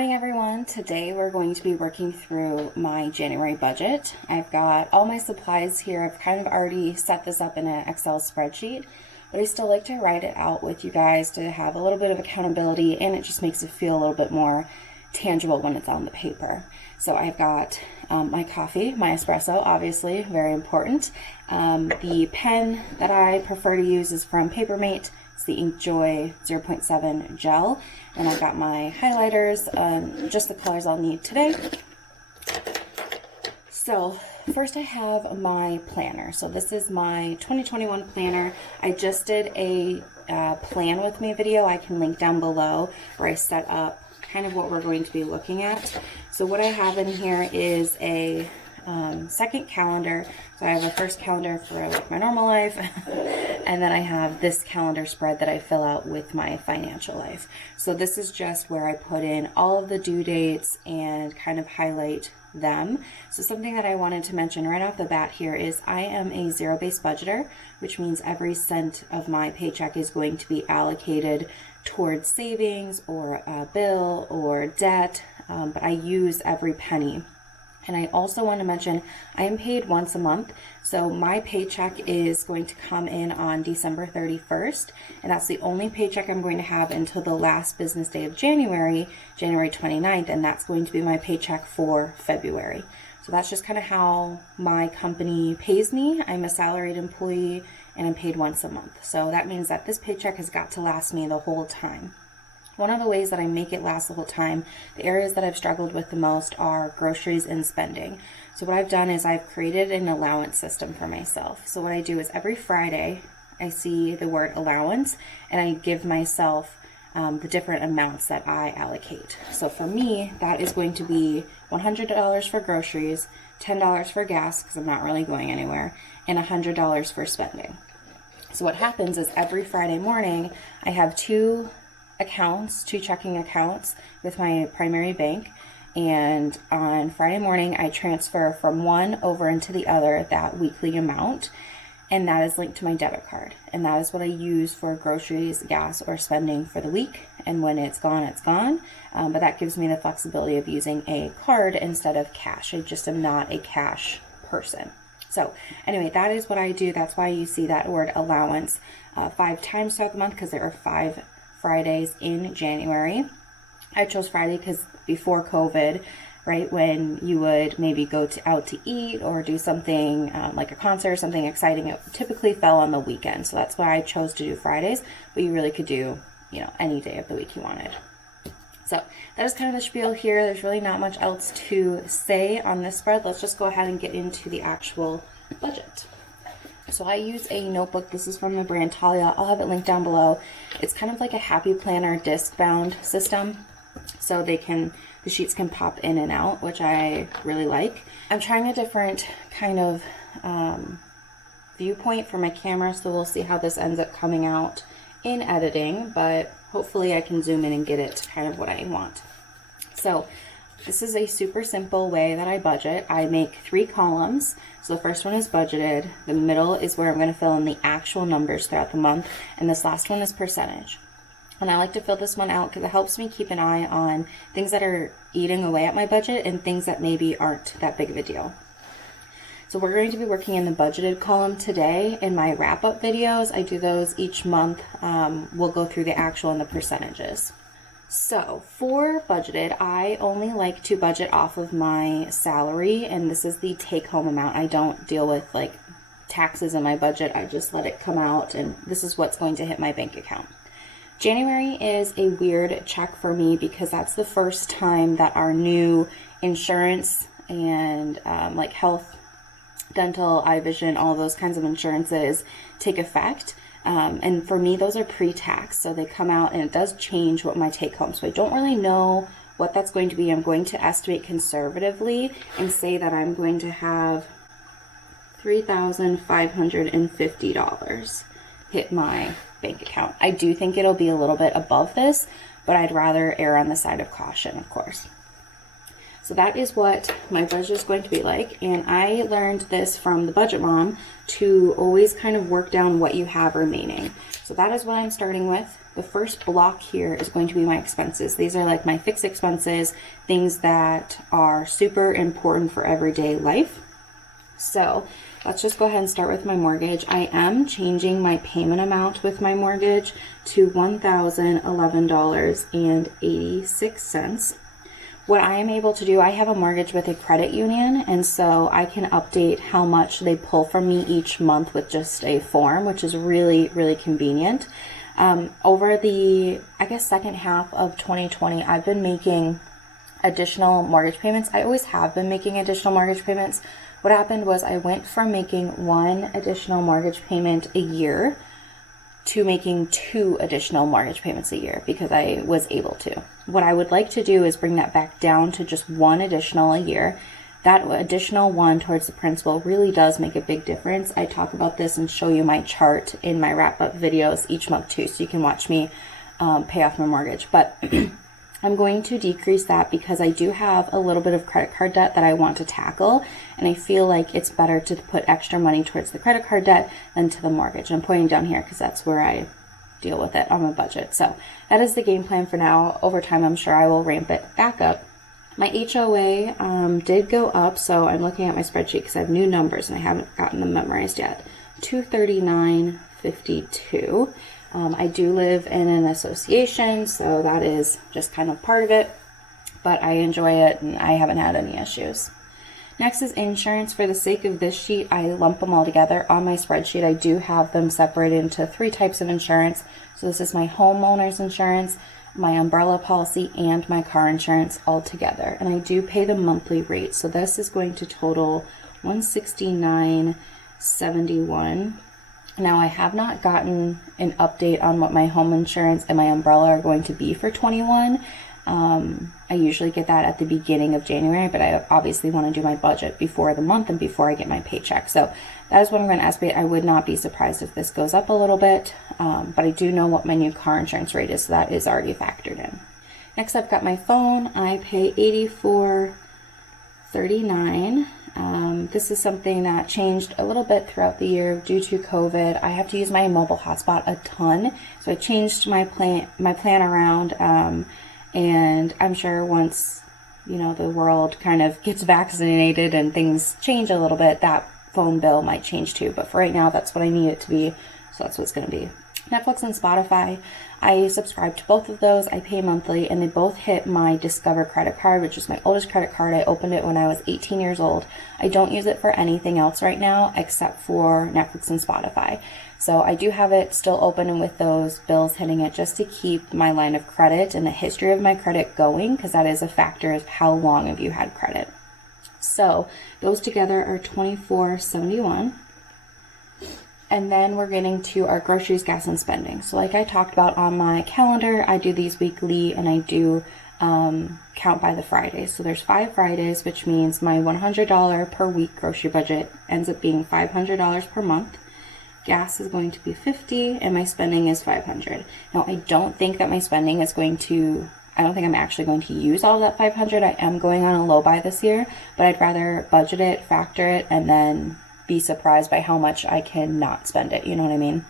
morning, everyone. Today we're going to be working through my January budget. I've got all my supplies here. I've kind of already set this up in an Excel spreadsheet, but I still like to write it out with you guys to have a little bit of accountability, and it just makes it feel a little bit more tangible when it's on the paper. So I've got my coffee, my espresso, obviously, very important. The pen that I prefer to use is from Papermate. It's the InkJoy 0.7 gel. And I've got my highlighters, just the colors I'll need today. So first I have my planner. So this is my 2021 planner. I just did a plan with me video. I can link down below where I set up kind of what we're going to be looking at. So what I have in here is a second calendar. So I have a first calendar for like my normal life, and then I have this calendar spread that I fill out with my financial life. So this is just where I put in all of the due dates and kind of highlight them. So something that I wanted to mention right off the bat here is I am a zero-based budgeter, which means every cent of my paycheck is going to be allocated towards savings or a bill or debt, but I use every penny. And I also want to mention I am paid once a month, so my paycheck is going to come in on December 31st, and that's the only paycheck I'm going to have until the last business day of January, January 29th, and that's going to be my paycheck for February. So that's just kind of how my company pays me. I'm a salaried employee and I'm paid once a month. So that means that this paycheck has got to last me the whole time. One of the ways that I make it last the whole time, the areas that I've struggled with the most are groceries and spending. So what I've done is I've created an allowance system for myself. So what I do is every Friday I see the word allowance and I give myself the different amounts that I allocate. So for me, that is going to be $100 for groceries, $10 for gas because I'm not really going anywhere, and $100 for spending. So what happens is every Friday morning I have two checking accounts with my primary bank, and on Friday morning I transfer from one over into the other that weekly amount, and that is linked to my debit card, and that is what I use for groceries, gas, or spending for the week. And when it's gone, it's gone, but that gives me the flexibility of using a card instead of cash. I just am not a cash person. So anyway, that is what I do. That's why you see that word allowance 5 times throughout the month, because there are 5 Fridays in January. I chose Friday because before COVID, right, when you would maybe go out to eat or do something like a concert or something exciting, it typically fell on the weekend. So that's why I chose to do Fridays, but you really could do, any day of the week you wanted. So that is kind of the spiel here. There's really not much else to say on this spread. Let's just go ahead and get into the actual budget. So I use a notebook. This is from the brand Talia. I'll have it linked down below. It's kind of like a Happy Planner disc bound system. So the sheets can pop in and out, which I really like. I'm trying a different kind of viewpoint for my camera, so we'll see how this ends up coming out in editing, but hopefully I can zoom in and get it kind of what I want. So this is a super simple way that I budget. I make 3 columns. So the first one is budgeted. The middle is where I'm going to fill in the actual numbers throughout the month. And this last one is percentage. And I like to fill this one out because it helps me keep an eye on things that are eating away at my budget and things that maybe aren't that big of a deal. So we're going to be working in the budgeted column today. In my wrap-up videos, I do those each month. We'll go through the actual and the percentages. So for budgeted, I only like to budget off of my salary, and this is the take-home amount. I don't deal with like taxes in my budget. I just let it come out, and this is what's going to hit my bank account. January is a weird check for me because that's the first time that our new insurance and like health, dental, eye vision, all those kinds of insurances take effect. And for me, those are pre-tax, so they come out and it does change what my take home. So I don't really know what that's going to be. I'm going to estimate conservatively and say that I'm going to have $3,550 hit my bank account. I do think it'll be a little bit above this, but I'd rather err on the side of caution, of course. So that is what my budget is going to be like, and I learned this from the Budget Mom to always kind of work down what you have remaining. So that is what I'm starting with. the first block here is going to be my expenses. These are like my fixed expenses, things that are super important for everyday life. So let's just go ahead and start with my mortgage. I am changing my payment amount with my mortgage to $1,011.86. What I am able to do, I have a mortgage with a credit union, and so I can update how much they pull from me each month with just a form, which is really, really convenient. Over the, I guess, second half of 2020, I've been making additional mortgage payments. I always have been making additional mortgage payments. What happened was I went from making one additional mortgage payment a year to making 2 additional mortgage payments a year because I was able to. What I would like to do is bring that back down to just 1 additional a year. That additional 1 towards the principal really does make a big difference. I talk about this and show you my chart in my wrap-up videos each month too, so you can watch me pay off my mortgage. But I'm going to decrease that because I do have a little bit of credit card debt that I want to tackle, and I feel like it's better to put extra money towards the credit card debt than to the mortgage. I'm pointing down here because that's where I deal with it on my budget. So that is the game plan for now. Over time, I'm sure I will ramp it back up. My HOA did go up, so I'm looking at my spreadsheet because I have new numbers and I haven't gotten them memorized yet. $239.52. I do live in an association, so that is just kind of part of it, but I enjoy it and I haven't had any issues. Next is insurance. For the sake of this sheet, I lump them all together. On my spreadsheet, I do have them separated into 3 types of insurance. So this is my homeowner's insurance, my umbrella policy, and my car insurance all together. And I do pay the monthly rate. So this is going to total $169.71. Now, I have not gotten an update on what my home insurance and my umbrella are going to be for 21. I usually get that at the beginning of January, but I obviously want to do my budget before the month and before I get my paycheck. So that is what I'm going to estimate. I would not be surprised if this goes up a little bit, but I do know what my new car insurance rate is, so that is already factored in. Next, I've got my phone. I pay $84.39. This is something that changed a little bit throughout the year due to COVID. I have to use my mobile hotspot a ton, so I changed my plan around, and I'm sure once, you know, the world kind of gets vaccinated and things change a little bit, that phone bill might change too. But for right now, that's what I need it to be, so that's what it's going to be. Netflix and Spotify, I subscribe to both of those. I pay monthly, and they both hit my Discover credit card, which is my oldest credit card. I opened it when I was 18 years old. I don't use it for anything else right now except for Netflix and Spotify. So I do have it still open and with those bills hitting it just to keep my line of credit and the history of my credit going, because that is a factor of how long have you had credit. So those together are $24.71. And then we're getting to our groceries, gas, and spending. So like I talked about on my calendar, I do these weekly, and I do count by the Fridays. So there's 5 Fridays, which means my $100 per week grocery budget ends up being $500 per month. Gas is going to be $50, and my spending is $500. Now, I don't think that my spending is going to, I don't think I'm actually going to use all of that $500. I am going on a low buy this year, but I'd rather budget it, factor it, and then be surprised by how much I cannot spend it. You know what I mean?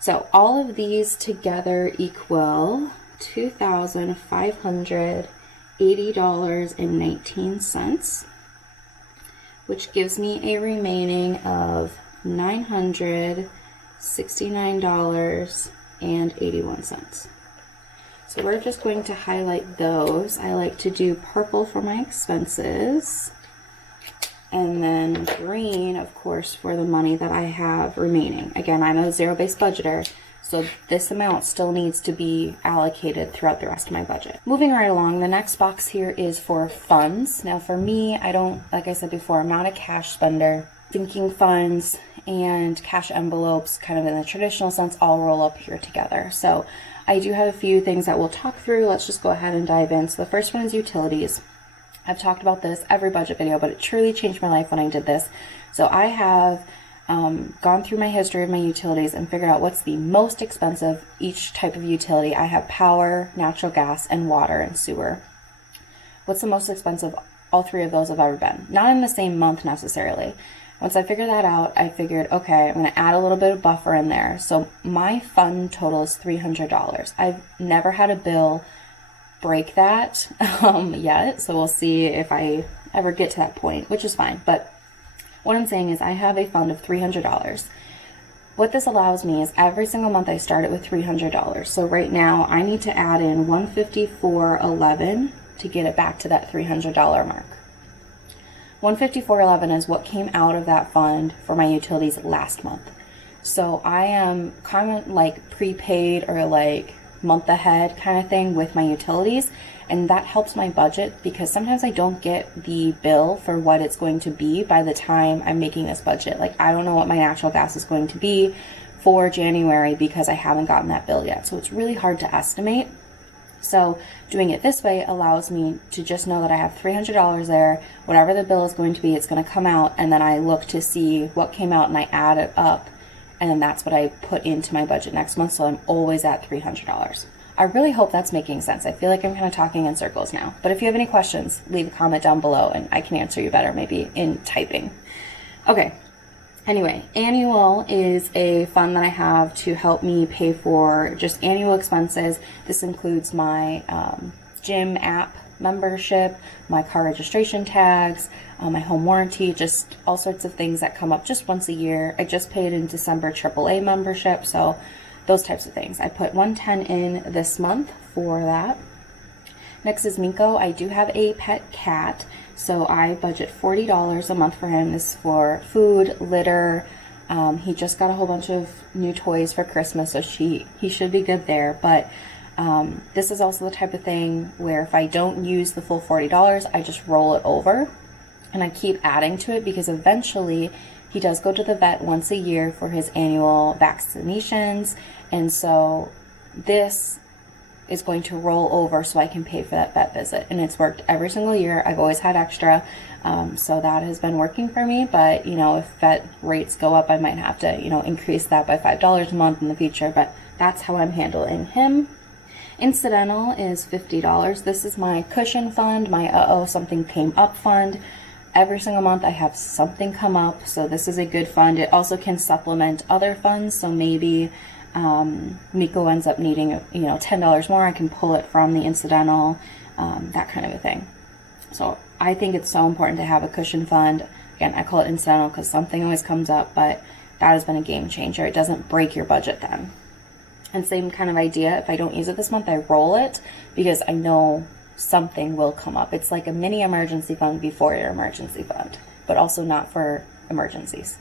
So all of these together equal $2,580.19, which gives me a remaining of $969.81. So we're just going to highlight those. I like to do purple for my expenses, and then green, of course, for the money that I have remaining. Again, I'm a zero-based budgeter, so this amount still needs to be allocated throughout the rest of my budget. Moving right along, the next box here is for funds. Now for me, I don't, like I said before, I'm not a cash spender. Sinking funds and cash envelopes, kind of in the traditional sense, all roll up here together. So I do have a few things that we'll talk through. Let's just go ahead and dive in. So the first one is utilities. I've talked about this every budget video, but it truly changed my life when I did this. So I have gone through my history of my utilities and figured out what's the most expensive each type of utility. I have power, natural gas, and water and sewer. What's the most expensive? All 3 of those have ever been. Not in the same month necessarily. Once I figured that out, I figured, okay, I'm going to add a little bit of buffer in there. So my fund total is $300. I've never had a bill break that yet, so we'll see if I ever get to that point, which is fine. But what I'm saying is I have a fund of $300. What this allows me is every single month I start it with $300. So right now I need to add in $154.11 to get it back to that $300 mark. $154.11 is what came out of that fund for my utilities last month. So I am kind of like prepaid or like month ahead kind of thing with my utilities, and that helps my budget because sometimes I don't get the bill for what it's going to be by the time I'm making this budget. Like I don't know what my natural gas is going to be for January because I haven't gotten that bill yet. So it's really hard to estimate. So doing it this way allows me to just know that I have $300 there. Whatever the bill is going to be, it's going to come out, and then I look to see what came out and I add it up, and then that's what I put into my budget next month. So I'm always at $300. I really hope that's making sense. I feel like I'm kind of talking in circles now. But if you have any questions, leave a comment down below and I can answer you better maybe in typing. Okay. Anyway, annual is a fund that I have to help me pay for just annual expenses. This includes my gym app membership, my car registration tags, my home warranty, just all sorts of things that come up just once a year. I just paid in December AAA membership, so those types of things. I put $110 in this month for that. Next is Minko. I do have a pet cat, so I budget $40 a month for him. This is for food, litter. He just got a whole bunch of new toys for Christmas, so he should be good there. But this is also the type of thing where if I don't use the full $40, I just roll it over and I keep adding to it because eventually he does go to the vet once a year for his annual vaccinations. And so this is going to roll over so I can pay for that vet visit. And it's worked every single year. I've always had extra. So that has been working for me. But, you know, if vet rates go up, I might have to, you know, increase that by $5 a month in the future. But that's how I'm handling him. Incidental is $50. This is my cushion fund, my something came up fund. Every single month I have something come up, so this is a good fund. It also can supplement other funds, so maybe Miko ends up needing, you know, $10 more. I can pull it from the incidental, that kind of a thing. So I think it's so important to have a cushion fund. Again, I call it incidental because something always comes up, but that has been a game changer. It doesn't break your budget then. And same kind of idea, if I don't use it this month, I roll it because I know something will come up. It's like a mini emergency fund before your emergency fund, but also not for emergencies.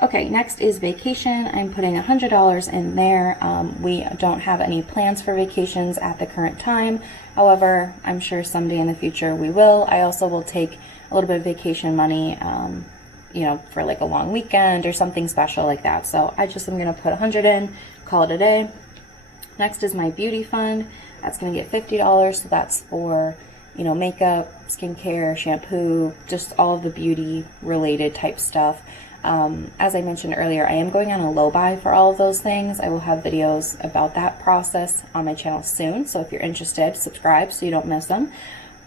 Okay, next is vacation. I'm putting $100 in there. We don't have any plans for vacations at the current time. However, I'm sure someday in the future we will. I also will take a little bit of vacation money, you know, for like a long weekend or something special like that. So I just am going to put 100 in, call it a day. Next is my beauty fund. That's going to get $50. So that's for, you know, makeup, skincare, shampoo, just all of the beauty related type stuff. As I mentioned earlier, I am going on a low buy for all of those things. I will have videos about that process on my channel soon. So if you're interested, subscribe so you don't miss them.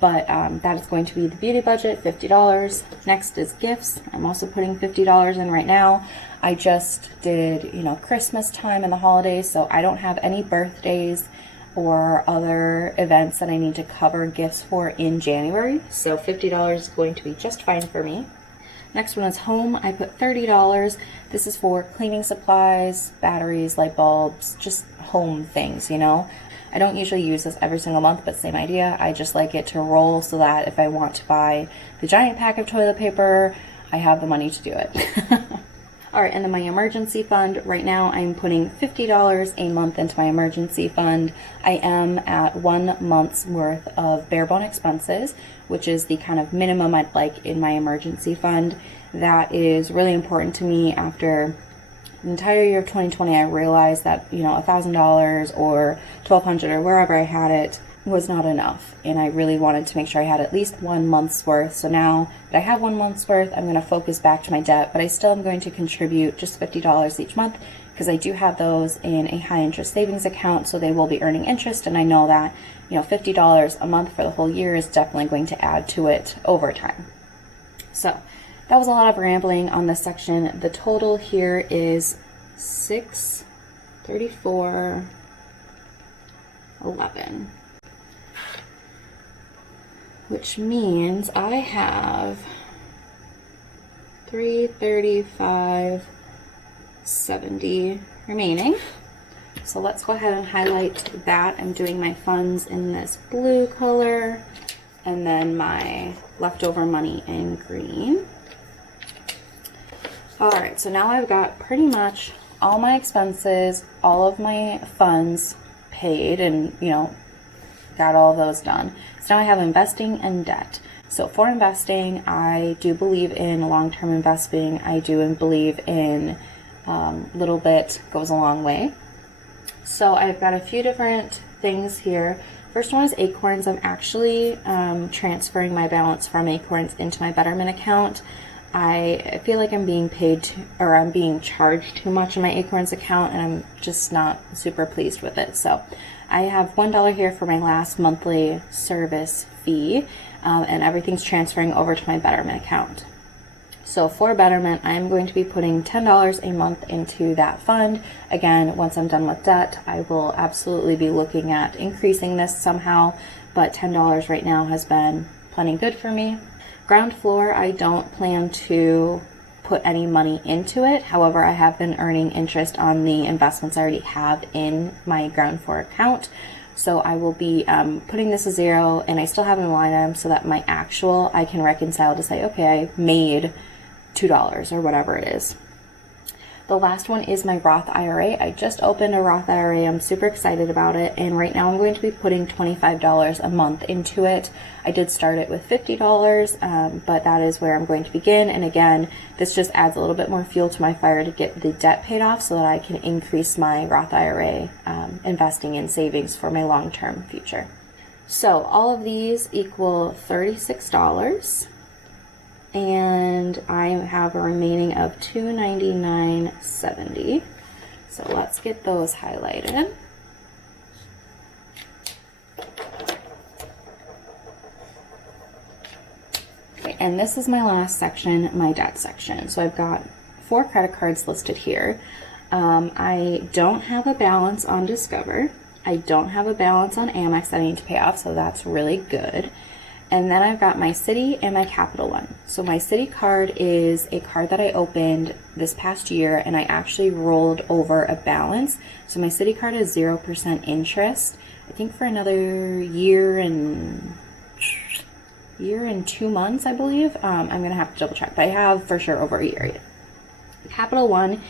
But that is going to be the beauty budget, $50. Next is gifts. I'm also putting $50 in right now. I just did, you know, Christmas time and the holidays, so I don't have any birthdays or other events that I need to cover gifts for in January. So $50 is going to be just fine for me. Next one is home. I put $30. This is for cleaning supplies, batteries, light bulbs, just home things, you know. I don't usually use this every single month, but same idea. I just like it to roll so that if I want to buy the giant pack of toilet paper, I have the money to do it. All right, and then my emergency fund, right now I'm putting $50 a month into my emergency fund. I am at 1 month's worth of bare bone expenses, which is the kind of minimum I'd like in my emergency fund. That is really important to me. After the entire year of 2020, I realized that, you know, $1,000 or $1,200 or wherever I had it was not enough, and I really wanted to make sure I had at least 1 month's worth. So now that I have 1 month's worth, I'm going to focus back to my debt, but I still am going to contribute just $50 each month because I do have those in a high interest savings account, so they will be earning interest, and I know that, you know, $50 a month for the whole year is definitely going to add to it over time. So that was a lot of rambling on this section. The total here is $634.11, which means I have $335.70 remaining. So let's go ahead and highlight that. I'm doing my funds in this blue color and then my leftover money in green. All right, so now I've got pretty much all my expenses, all of my funds paid, and got all those done. So now I have investing and debt. So for investing, I do believe in long-term investing. I do believe in little bit goes a long way. So I've got a few different things here. First one is Acorns. I'm actually transferring my balance from Acorns into my Betterment account. I feel like I'm being I'm being charged too much in my Acorns account, and I'm just not super pleased with it. So I have $1 here for my last monthly service fee, and everything's transferring over to my Betterment account. So for Betterment, I'm going to be putting $10 a month into that fund. Again, once I'm done with debt, I will absolutely be looking at increasing this somehow, but $10 right now has been plenty good for me. GroundFloor, I don't plan to put any money into it. However, I have been earning interest on the investments I already have in my GroundFloor account. So I will be putting this as 0, and I still have a line item so that my actual I can reconcile to say, okay, I made $2 or whatever it is. The last one is my Roth IRA. I just opened a Roth IRA. I'm super excited about it, and right now I'm going to be putting $25 a month into it. I did start it with $50, but that is where I'm going to begin. And again, this just adds a little bit more fuel to my fire to get the debt paid off so that I can increase my Roth IRA investing in savings for my long-term future. So all of these equal $36. And I have a remaining of $299.70. So let's get those highlighted. Okay, and this is my last section, my debt section. So I've got 4 credit cards listed here. I don't have a balance on Discover. I don't have a balance on Amex that I need to pay off, so that's really good. And then I've got my Citi and my Capital One. So my Citi card is a card that I opened this past year, and I actually rolled over a balance. So my Citi card is 0% interest. I think for another year and 2 months, I believe. I'm gonna have to double check, but I have for sure over a year yet. Capital One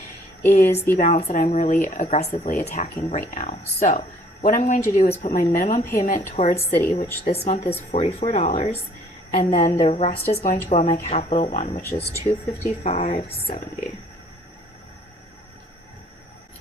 is the balance that I'm really aggressively attacking right now. So what I'm going to do is put my minimum payment towards Citi, which this month is $44, and then the rest is going to go on my Capital One, which is $255.70.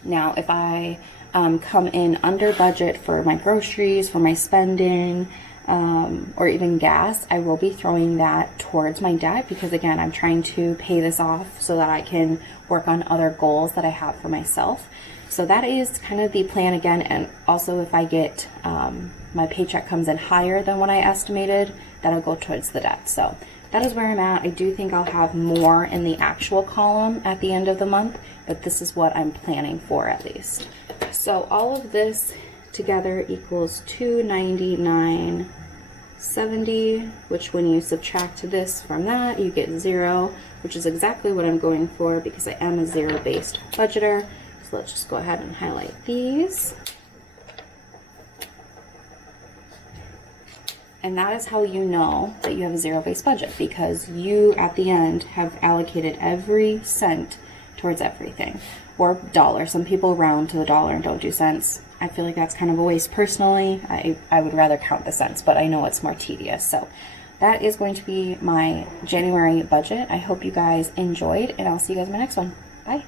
Now, if I come in under budget for my groceries, for my spending, or even gas, I will be throwing that towards my debt because, again, I'm trying to pay this off so that I can work on other goals that I have for myself. So that is kind of the plan again. And also if I get my paycheck comes in higher than what I estimated, that'll go towards the debt. So that is where I'm at. I do think I'll have more in the actual column at the end of the month, but this is what I'm planning for at least. So all of this together equals $299.70, which when you subtract this from that, you get 0, which is exactly what I'm going for because I am a zero-based budgeter. So let's just go ahead and highlight these. And that is how you know that you have a zero-based budget, because you at the end have allocated every cent towards everything, or dollar. Some people round to the dollar and don't do cents. I feel like that's kind of a waste personally. I would rather count the cents, but I know it's more tedious. So that is going to be my January budget. I hope you guys enjoyed, and I'll see you guys in my next one. Bye.